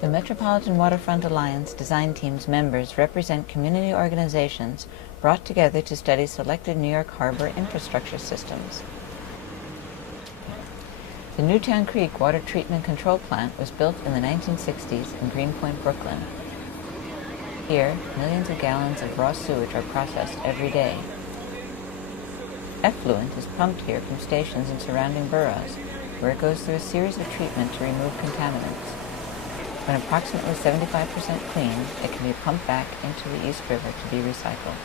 The Metropolitan Waterfront Alliance design team's members represent community organizations brought together to study selected New York Harbor infrastructure systems. The Newtown Creek Water Treatment Control Plant was built in the 1960s in Greenpoint, Brooklyn. Here, millions of gallons of raw sewage are processed every day. Effluent is pumped here from stations in surrounding boroughs, where it goes through a series of treatment to remove contaminants. When approximately 75% clean, it can be pumped back into the East River to be recycled.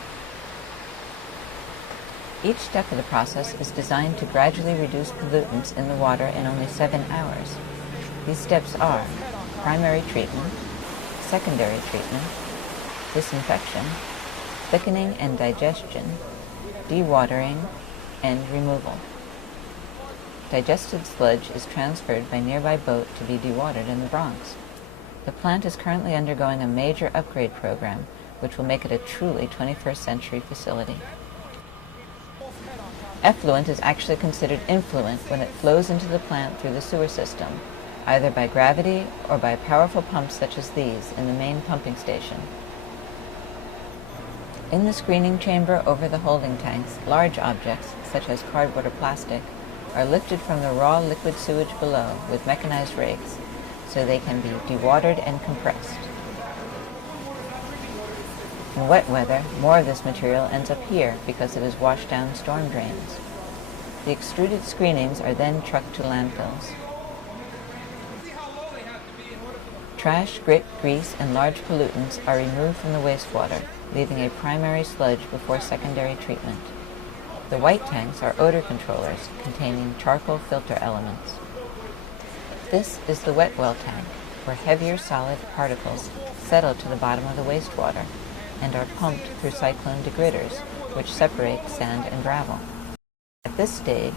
Each step of the process is designed to gradually reduce pollutants in the water in only 7 hours. These steps are primary treatment, secondary treatment, disinfection, thickening and digestion, dewatering, and removal. Digested sludge is transferred by nearby boat to be dewatered in the Bronx. The plant is currently undergoing a major upgrade program, which will make it a truly 21st century facility. Effluent is actually considered influent when it flows into the plant through the sewer system, either by gravity or by powerful pumps such as these in the main pumping station. In the screening chamber over the holding tanks, large objects, such as cardboard or plastic, are lifted from the raw liquid sewage below with mechanized rigs, so they can be dewatered and compressed. In wet weather, more of this material ends up here because it is washed down storm drains. The extruded screenings are then trucked to landfills. Trash, grit, grease, and large pollutants are removed from the wastewater, leaving a primary sludge before secondary treatment. The white tanks are odor controllers containing charcoal filter elements. This is the wet well tank, where heavier solid particles settle to the bottom of the wastewater and are pumped through cyclone degridders, which separate sand and gravel. At this stage,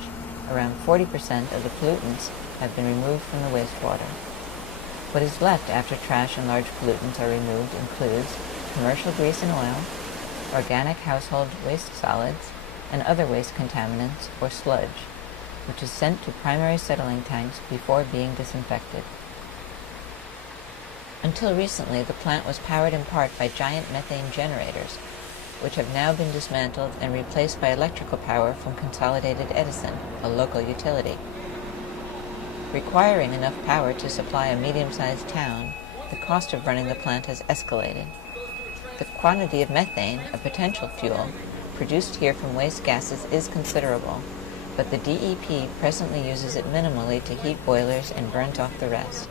around 40% of the pollutants have been removed from the wastewater. What is left after trash and large pollutants are removed includes commercial grease and oil, organic household waste solids, and other waste contaminants or sludge, which is sent to primary settling tanks before being disinfected. Until recently, the plant was powered in part by giant methane generators, which have now been dismantled and replaced by electrical power from Consolidated Edison, a local utility. Requiring enough power to supply a medium-sized town, the cost of running the plant has escalated. The quantity of methane, a potential fuel, produced here from waste gases is considerable, but the DEP presently uses it minimally to heat boilers and burns off the rest.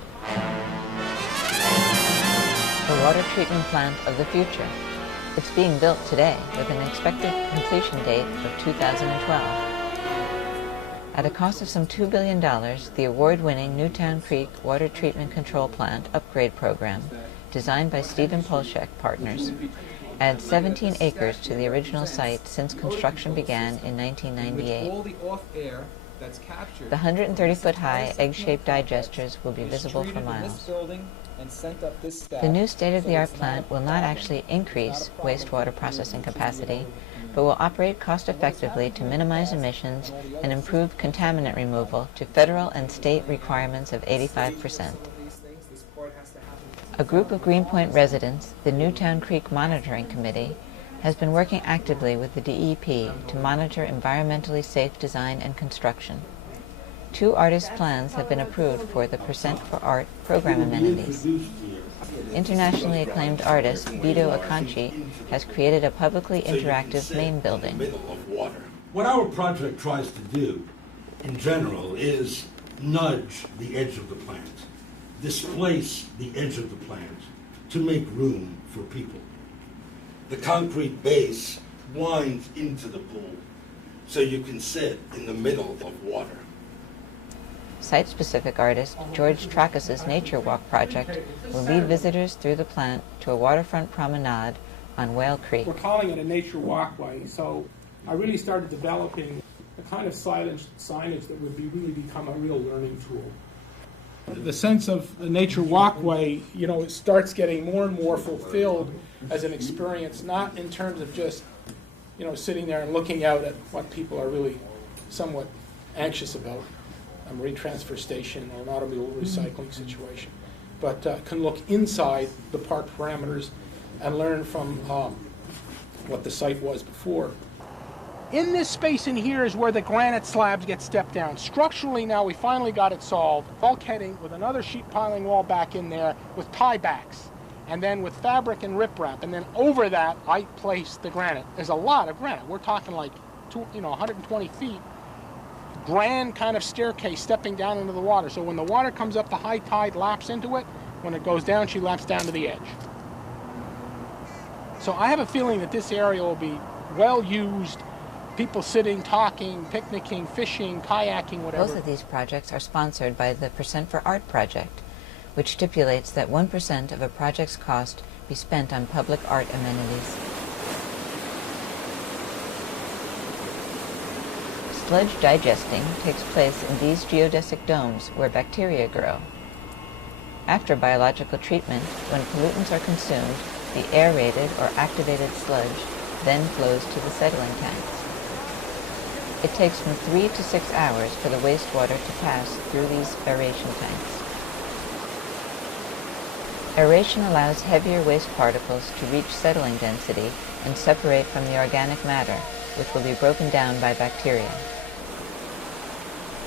The water treatment plant of the future. It's being built today with an expected completion date of 2012. At a cost of some $2 billion, the award-winning Newtown Creek Water Treatment Control Plant upgrade program, designed by Stephen Polshek Partners, adds 17 acres to the original site since construction began in 1998. The 130-foot-high egg-shaped digesters will be visible for miles. The new state-of-the-art plant will not actually increase wastewater processing capacity, but will operate cost-effectively to minimize emissions and improve contaminant removal to federal and state requirements of 85%. A group of Greenpoint residents, the Newtown Creek Monitoring Committee, has been working actively with the DEP to monitor environmentally safe design and construction. 2 artist plans have been approved for the Percent for Art program amenities. Internationally acclaimed artist Vito Acconci has created a publicly interactive main building. What our project tries to do, in general, is nudge the edge of the plant, displace the edge of the plant to make room for people. The concrete base winds into the pool, so you can sit in the middle of water. Site-specific artist George Tracus's Nature Walk project will lead visitors through the plant to a waterfront promenade on Whale Creek. We're calling it a nature walkway, so I really started developing a kind of signage that would really become a real learning tool. The sense of a nature walkway, you know, it starts getting more and more fulfilled as an experience, not in terms of just, you know, sitting there and looking out at what people are really somewhat anxious about, a marine transfer station or an automobile recycling situation, but can look inside the park parameters and learn from what the site was before. In this space in here is where the granite slabs get stepped down. Structurally now we finally got it solved. Bulkheading with another sheet piling wall back in there with tiebacks, and then with fabric and riprap, and then over that I placed the granite. There's a lot of granite. We're talking like 120 feet. Grand kind of staircase stepping down into the water. So when the water comes up, the high tide laps into it. When it goes down, she laps down to the edge. So I have a feeling that this area will be well used. People sitting, talking, picnicking, fishing, kayaking, whatever. Both of these projects are sponsored by the Percent for Art project, which stipulates that 1% of a project's cost be spent on public art amenities. Sludge digesting takes place in these geodesic domes where bacteria grow. After biological treatment, when pollutants are consumed, the aerated or activated sludge then flows to the settling tanks. It takes from 3 to 6 hours for the wastewater to pass through these aeration tanks. Aeration allows heavier waste particles to reach settling density and separate from the organic matter, which will be broken down by bacteria.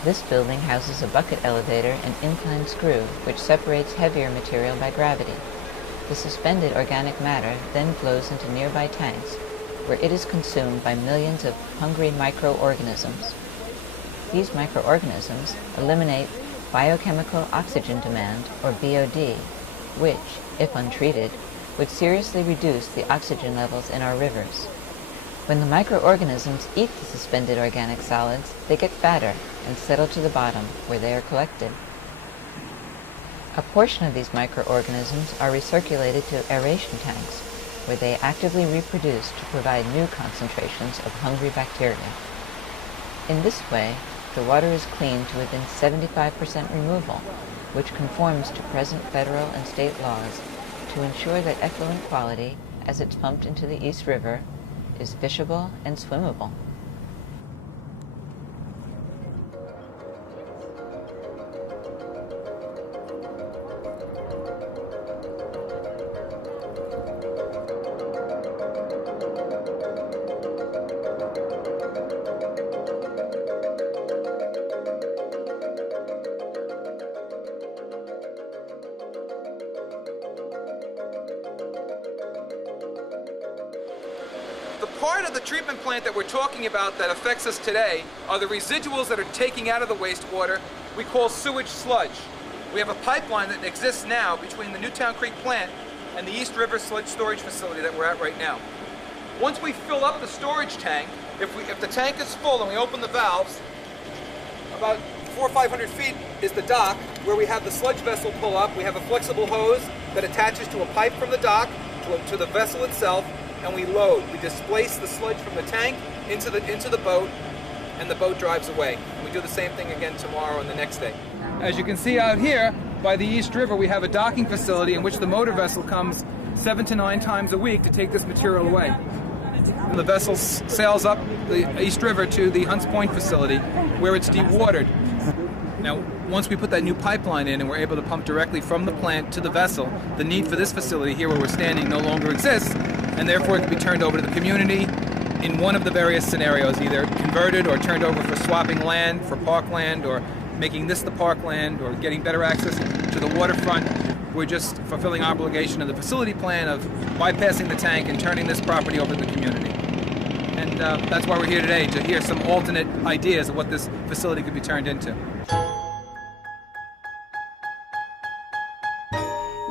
This building houses a bucket elevator and incline screw, which separates heavier material by gravity. The suspended organic matter then flows into nearby tanks, where it is consumed by millions of hungry microorganisms. These microorganisms eliminate biochemical oxygen demand, or BOD, which, if untreated, would seriously reduce the oxygen levels in our rivers. When the microorganisms eat the suspended organic solids, they get fatter and settle to the bottom, where they are collected. A portion of these microorganisms are recirculated to aeration tanks, where they actively reproduce to provide new concentrations of hungry bacteria. In this way, the water is cleaned to within 75% removal, which conforms to present federal and state laws to ensure that effluent quality, as it's pumped into the East River, is fishable and swimmable. The part of the treatment plant that we're talking about that affects us today are the residuals that are taking out of the wastewater we call sewage sludge. We have a pipeline that exists now between the Newtown Creek plant and the East River sludge storage facility that we're at right now. Once we fill up the storage tank, if the tank is full and we open the valves, about 400 or 500 feet is the dock where we have the sludge vessel pull up. We have a flexible hose that attaches to a pipe from the dock to the vessel itself, and we load. We displace the sludge from the tank into the boat, and the boat drives away. We do the same thing again tomorrow and the next day. As you can see out here by the East River, we have a docking facility in which the motor vessel comes 7 to 9 times a week to take this material away. And the vessel sails up the East River to the Hunts Point facility where it's dewatered. Now, once we put that new pipeline in and we're able to pump directly from the plant to the vessel, the need for this facility here where we're standing no longer exists, and therefore it can be turned over to the community in one of the various scenarios, either converted or turned over for swapping land for parkland, or making this the parkland, or getting better access to the waterfront. We're just fulfilling our obligation of the facility plan of bypassing the tank and turning this property over to the community. And that's why we're here today, to hear some alternate ideas of what this facility could be turned into.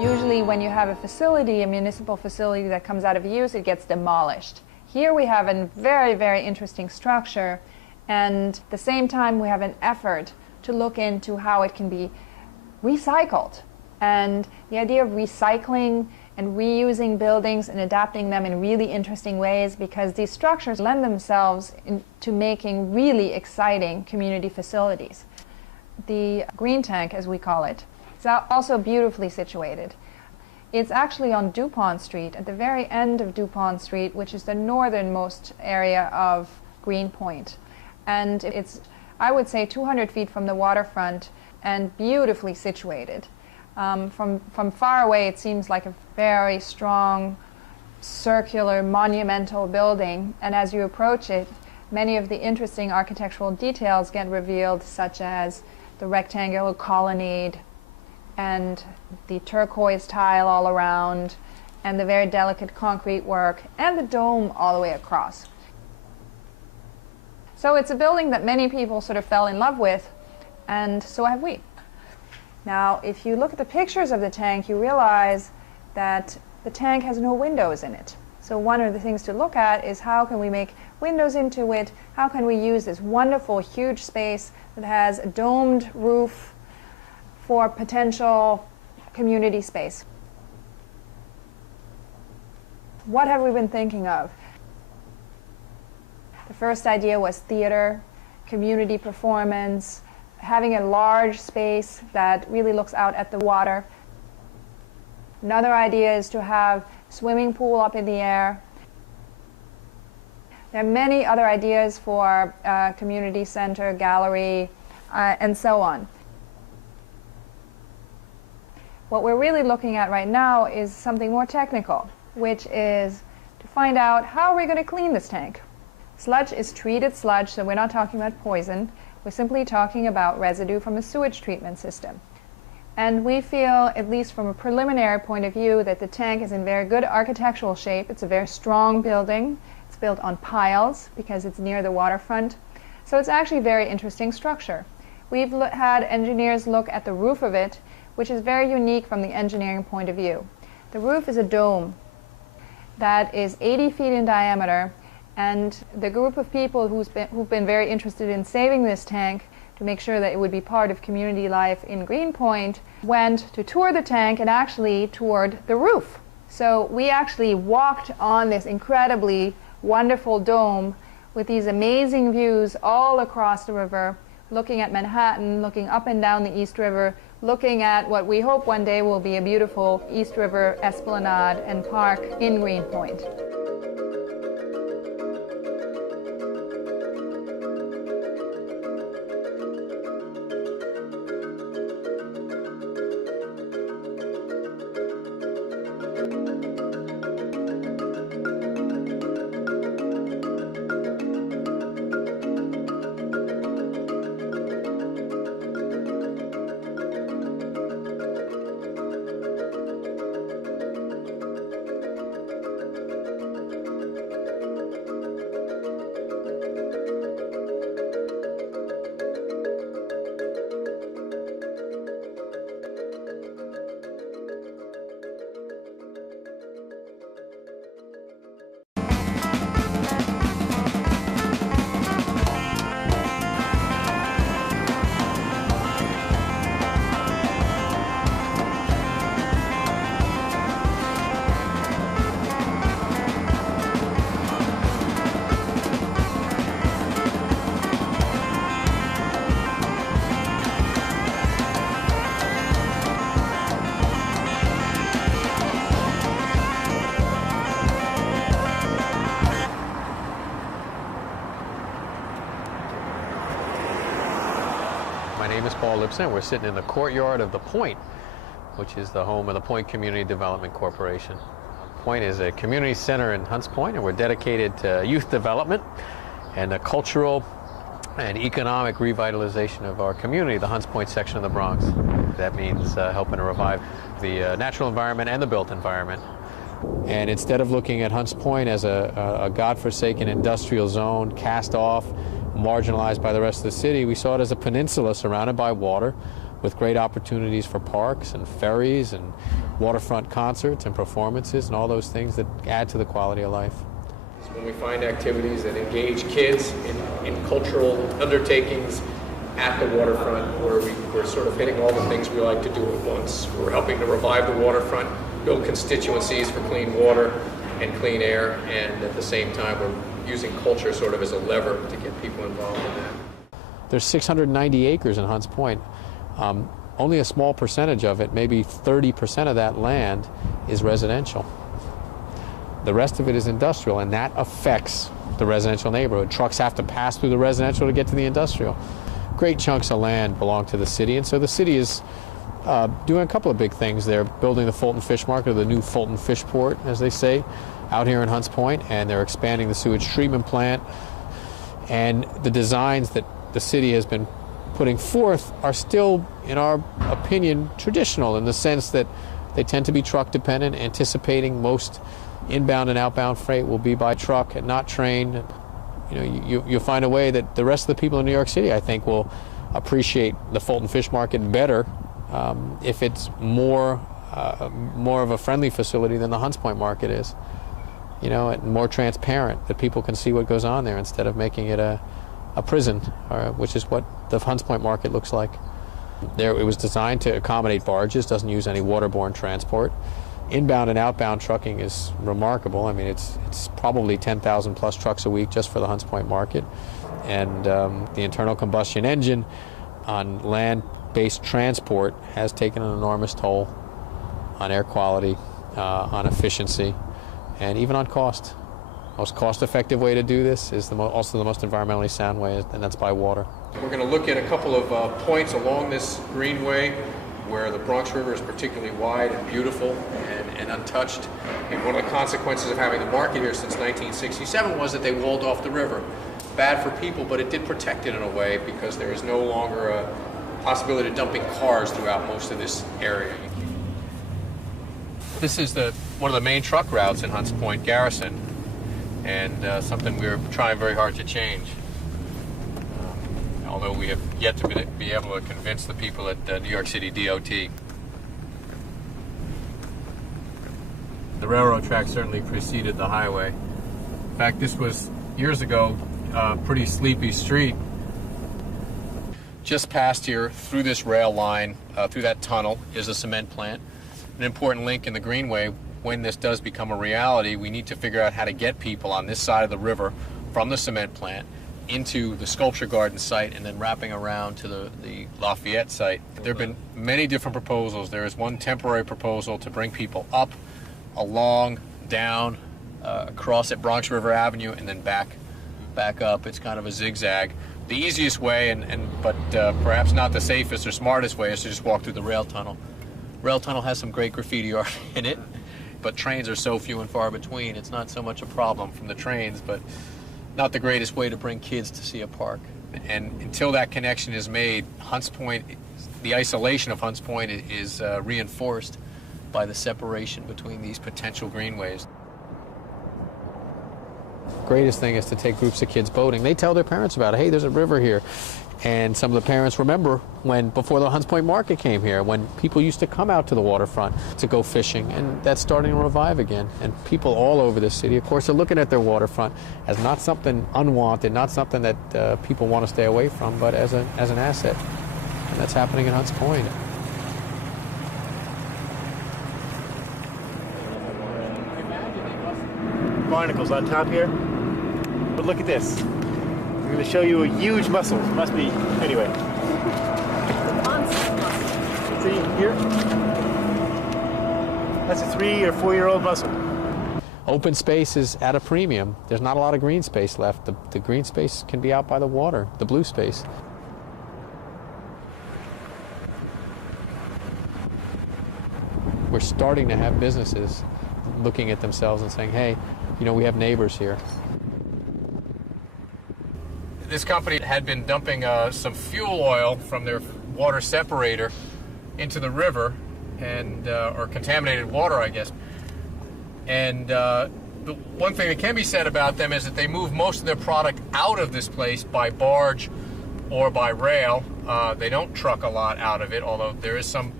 Usually when you have a facility, a municipal facility that comes out of use, it gets demolished. Here we have a very, very interesting structure, and at the same time we have an effort to look into how it can be recycled. And the idea of recycling and reusing buildings and adapting them in really interesting ways, because these structures lend themselves to making really exciting community facilities. The Greentank, as we call it, is also beautifully situated. It's actually on DuPont Street, at the very end of DuPont Street, which is the northernmost area of Greenpoint. And it's, I would say, 200 feet from the waterfront and beautifully situated. From far away, it seems like a very strong, circular, monumental building. And as you approach it, many of the interesting architectural details get revealed, such as the rectangular colonnade and the turquoise tile all around, and the very delicate concrete work, and the dome all the way across. So it's a building that many people sort of fell in love with, and so have we. Now, if you look at the pictures of the tank, you realize that the tank has no windows in it. So one of the things to look at is how can we make windows into it? How can we use this wonderful, huge space that has a domed roof for potential community space? What have we been thinking of? The first idea was theater, community performance, having a large space that really looks out at the water. Another idea is to have a swimming pool up in the air. There are many other ideas for community center, gallery, and so on. What we're really looking at right now is something more technical, which is to find out how are we going to clean this tank. Sludge is treated sludge, so we're not talking about poison. We're simply talking about residue from a sewage treatment system. And we feel, at least from a preliminary point of view, that the tank is in very good architectural shape. It's a very strong building. It's built on piles because it's near the waterfront. So it's actually a very interesting structure. We've had engineers look at the roof of it, which is very unique from the engineering point of view. The roof is a dome that is 80 feet in diameter, and the group of people who've been very interested in saving this tank to make sure that it would be part of community life in Greenpoint went to tour the tank and actually toured the roof. So we actually walked on this incredibly wonderful dome with these amazing views all across the river, looking at Manhattan, looking up and down the East River, looking at what we hope one day will be a beautiful East River esplanade and park in Greenpoint. We're sitting in the courtyard of the Point, which is the home of the Point Community Development Corporation. Point is a community center in Hunts Point, and we're dedicated to youth development and the cultural and economic revitalization of our community, the Hunts Point section of the Bronx. That means helping to revive the natural environment and the built environment. And instead of looking at Hunts Point as a godforsaken industrial zone, cast off, marginalized by the rest of the city, we saw it as a peninsula surrounded by water with great opportunities for parks and ferries and waterfront concerts and performances and all those things that add to the quality of life. When we find activities that engage kids in cultural undertakings at the waterfront, where we're sort of hitting all the things we like to do at once. We're helping to revive the waterfront, build constituencies for clean water and clean air, and at the same time we're using culture sort of as a lever to get people involved in that. There's 690 acres in Hunts Point. Only a small percentage of it, maybe 30% of that land, is residential. The rest of it is industrial, and that affects the residential neighborhood. Trucks have to pass through the residential to get to the industrial. Great chunks of land belong to the city, and so the city is doing a couple of big things. They're building the Fulton Fish Market, or the new Fulton Fish Port, as they say, out here in Hunts Point, and they're expanding the sewage treatment plant. And the designs that the city has been putting forth are still, in our opinion, traditional in the sense that they tend to be truck dependent, anticipating most inbound and outbound freight will be by truck and not train. You know, you'll find a way that the rest of the people in New York City, I think, will appreciate the Fulton Fish Market better if it's more of a friendly facility than the Hunts Point Market is. You know, and more transparent, that people can see what goes on there instead of making it a prison, which is what the Hunts Point Market looks like. It was designed to accommodate barges, doesn't use any waterborne transport. Inbound and outbound trucking is remarkable. I mean, it's probably 10,000 plus trucks a week just for the Hunts Point Market. And the internal combustion engine on land-based transport has taken an enormous toll on air quality, on efficiency, and even on cost. Most cost-effective way to do this is also the most environmentally sound way, and that's by water. We're going to look at a couple of points along this greenway where the Bronx River is particularly wide and beautiful and untouched. And one of the consequences of having the market here since 1967 was that they walled off the river. Bad for people, but it did protect it in a way, because there is no longer a possibility of dumping cars throughout most of this area. This is one of the main truck routes in Hunts Point Garrison, and something we're trying very hard to change. Although we have yet to be able to convince the people at New York City DOT. The railroad track certainly preceded the highway. In fact, this was, years ago, a pretty sleepy street. Just past here, through this rail line, through that tunnel, is a cement plant. An important link in the Greenway. When this does become a reality, we need to figure out how to get people on this side of the river from the cement plant into the sculpture garden site and then wrapping around to the Lafayette site. There have been many different proposals. There is one temporary proposal to bring people up, along, down, across at Bronx River Avenue, and then back up. It's kind of a zigzag. The easiest way, but perhaps not the safest or smartest way, is to just walk through the rail tunnel. Rail tunnel has some great graffiti art in it, but trains are so few and far between. It's not so much a problem from the trains, but not the greatest way to bring kids to see a park. And until that connection is made, Hunts Point, the isolation of Hunts Point is reinforced by the separation between these potential greenways. Greatest thing is to take groups of kids boating. They tell their parents about it. Hey, there's a river here. And some of the parents remember before the Hunts Point Market came here, when people used to come out to the waterfront to go fishing, and that's starting to revive again. And people all over the city, of course, are looking at their waterfront as not something unwanted, not something that people want to stay away from, but as an asset. And that's happening in Hunts Point. Barnacles on top here. But look at this. I'm going to show you a huge mussel. It must be, anyway. See here? That's a 3 or 4 year old mussel. Open space is at a premium. There's not a lot of green space left. The green space can be out by the water, the blue space. We're starting to have businesses looking at themselves and saying, hey, we have neighbors here. This company had been dumping some fuel oil from their water separator into the river, or contaminated water, I guess. And the one thing that can be said about them is that they move most of their product out of this place by barge or by rail. They don't truck a lot out of it, although there is some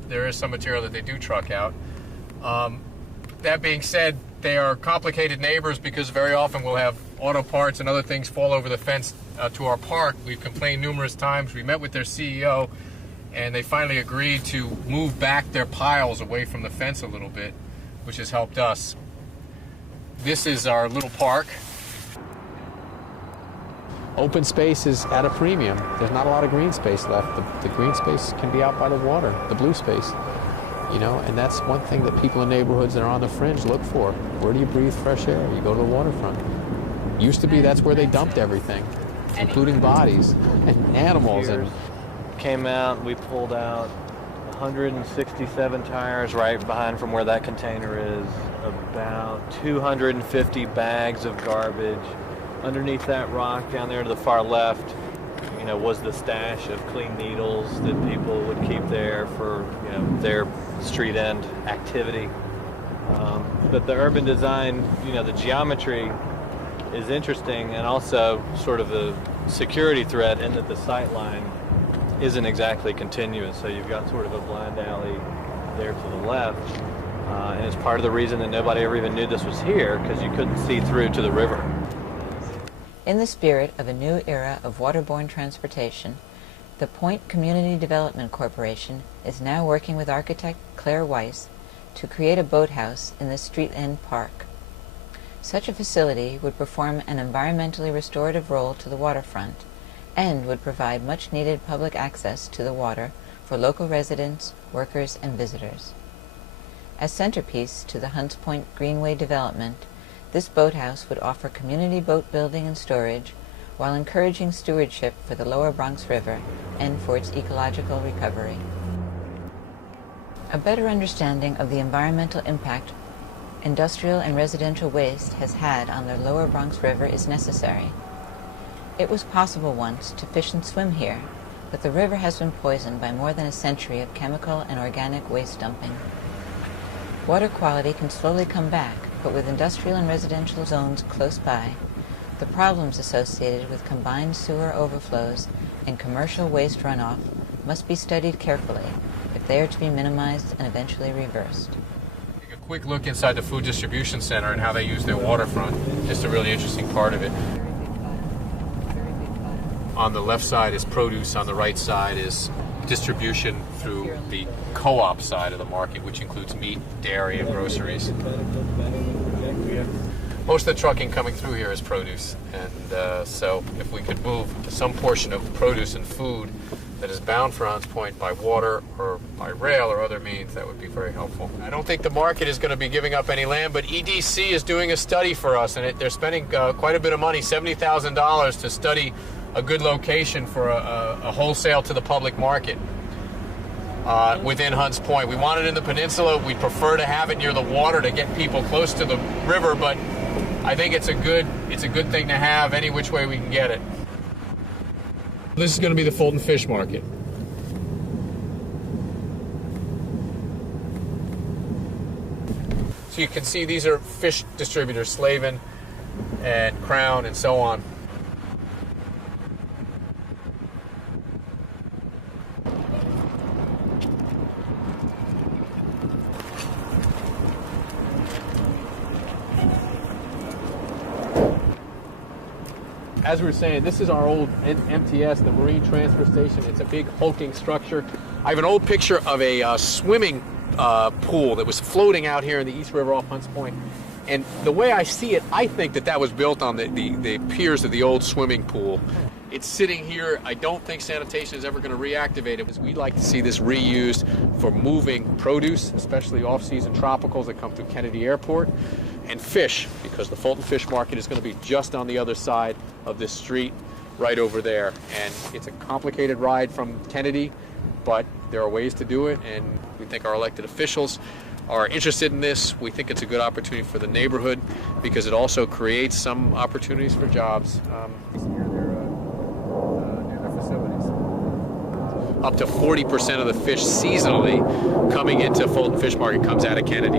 material that they do truck out. That being said, they are complicated neighbors, because very often we'll have auto parts and other things fall over the fence to our park. We've complained numerous times. We met with their CEO, and they finally agreed to move back their piles away from the fence a little bit, which has helped us. This is our little park. Open space is at a premium. There's not a lot of green space left. The green space can be out by the water, the blue space. You know, and that's one thing that people in neighborhoods that are on the fringe look for. Where do you breathe fresh air? You go to the waterfront. Used to be that's where they dumped everything, including bodies and animals. And came out, we pulled out 167 tires right behind from where that container is, about 250 bags of garbage. Underneath that rock down there to the far left, you know, was the stash of clean needles that people would keep there for, you know, their street end activity. But the urban design, you know, the geometry is interesting, and also sort of a security threat in that the sight line isn't exactly continuous. So you've got sort of a blind alley there to the left, and it's part of the reason that nobody ever even knew this was here, because you couldn't see through to the river. In the spirit of a new era of waterborne transportation, the Point Community Development Corporation is now working with architect Claire Weiss to create a boathouse in the street end park. Such a facility would perform an environmentally restorative role to the waterfront and would provide much-needed public access to the water for local residents, workers, and visitors. As centerpiece to the Hunts Point Greenway development, this boathouse would offer community boat building and storage while encouraging stewardship for the lower Bronx River and for its ecological recovery. A better understanding of the environmental impact industrial and residential waste has had on the lower Bronx River is necessary. It was possible once to fish and swim here, but the river has been poisoned by more than a century of chemical and organic waste dumping. Water quality can slowly come back, but with industrial and residential zones close by, the problems associated with combined sewer overflows and commercial waste runoff must be studied carefully if they are to be minimized and eventually reversed. Take a quick look inside the food distribution center and how they use their waterfront. Just a really interesting part of it. On the left side is produce, on the right side is distribution through the co-op side of the market, which includes meat, dairy, and groceries. Most of the trucking coming through here is produce, and so if we could move some portion of produce and food that is bound for Hunts Point by water or by rail or other means, that would be very helpful. I don't think the market is going to be giving up any land, but EDC is doing a study for us, and they're spending quite a bit of money, $70,000, to study a good location for a wholesale to the public market within Hunts Point. We want it in the peninsula. We prefer to have it near the water to get people close to the river, but I think it's a good thing to have any which way we can get it. This is going to be the Fulton Fish Market. So you can see these are fish distributors, Slavin and Crown and so on. As we were saying, this is our old MTS, the Marine Transfer Station. It's a big hulking structure. I have an old picture of a swimming pool that was floating out here in the East River off Hunts Point. And the way I see it, I think that was built on the piers of the old swimming pool. It's sitting here. I don't think sanitation is ever going to reactivate it, because we'd like to see this reused for moving produce, especially off-season tropicals that come through Kennedy Airport, and fish, because the Fulton Fish Market is going to be just on the other side of this street right over there. And it's a complicated ride from Kennedy, but there are ways to do it, and we think our elected officials are interested in this. We think it's a good opportunity for the neighborhood because it also creates some opportunities for jobs near their facilities. Up to 40% of the fish seasonally coming into Fulton Fish Market comes out of Kennedy.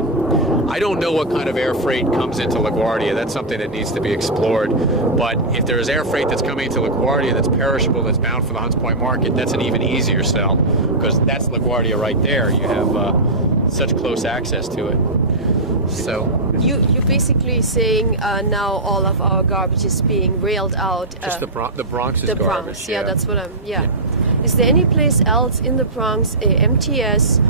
I don't know what kind of air freight comes into LaGuardia. That's something that needs to be explored. But if there is air freight that's coming into LaGuardia that's perishable, that's bound for the Hunts Point Market, that's an even easier sell, because that's LaGuardia right there. You have such close access to it. So You're basically saying now all of our garbage is being railed out. just the Bronx is the garbage. Bronx, yeah, that's what I'm. Yeah. Is there any place else in the Bronx, a MTS,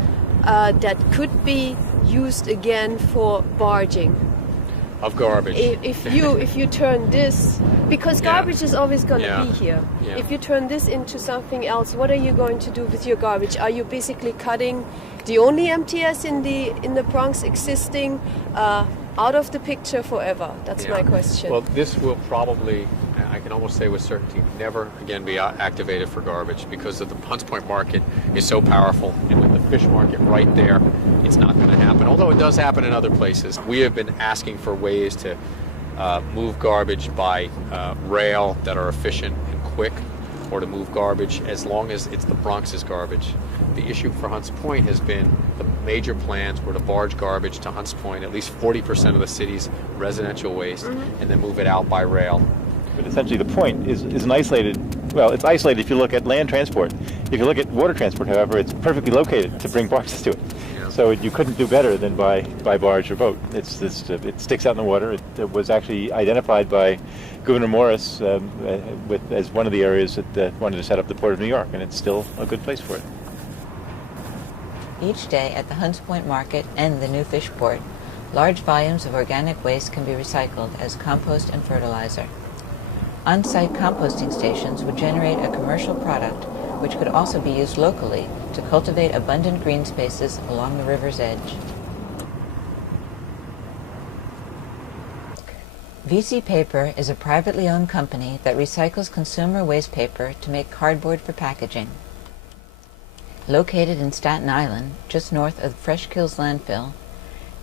that could be used again for barging? Of garbage. If you turn this, because garbage is always going to be here. Yeah. If you turn this into something else, what are you going to do with your garbage? Are you basically cutting the only MTS in the Bronx existing out of the picture forever? That's my question. Well, this will probably, I can almost say with certainty, never again be activated for garbage because of the Hunts Point market is so powerful, and with the fish market right there, it's not going to happen. Although it does happen in other places. We have been asking for ways to move garbage by rail that are efficient and quick, or to move garbage as long as it's the Bronx's garbage. The issue for Hunts Point has been the major plans were to barge garbage to Hunts Point, at least 40% of the city's residential waste, and then move it out by rail. But essentially the point is an isolated, well, it's isolated if you look at land transport. If you look at water transport, however, it's perfectly located to bring barges to it. Yeah. So you couldn't do better than by barge or boat. It sticks out in the water. It was actually identified by Gouverneur Morris as one of the areas that wanted to set up the Port of New York, and it's still a good place for it. Each day at the Hunts Point Market and the new fish port, large volumes of organic waste can be recycled as compost and fertilizer. On-site composting stations would generate a commercial product which could also be used locally to cultivate abundant green spaces along the river's edge. VC Paper is a privately owned company that recycles consumer waste paper to make cardboard for packaging. Located in Staten Island, just north of Fresh Kills landfill,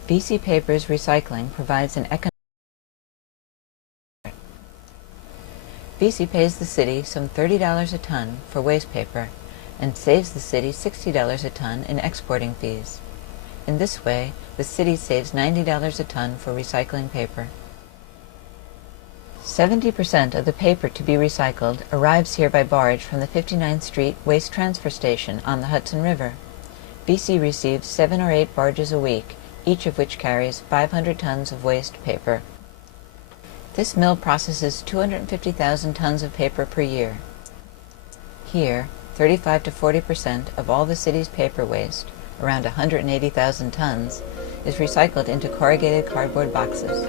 VC Paper's recycling provides an economic. VC pays the city some $30 a ton for waste paper and saves the city $60 a ton in exporting fees. In this way, the city saves $90 a ton for recycling paper. 70% of the paper to be recycled arrives here by barge from the 59th Street Waste Transfer Station on the Hudson River. VC receives 7 or 8 barges a week, each of which carries 500 tons of waste paper. This mill processes 250,000 tons of paper per year. Here, 35 to 40% of all the city's paper waste, around 180,000 tons, is recycled into corrugated cardboard boxes.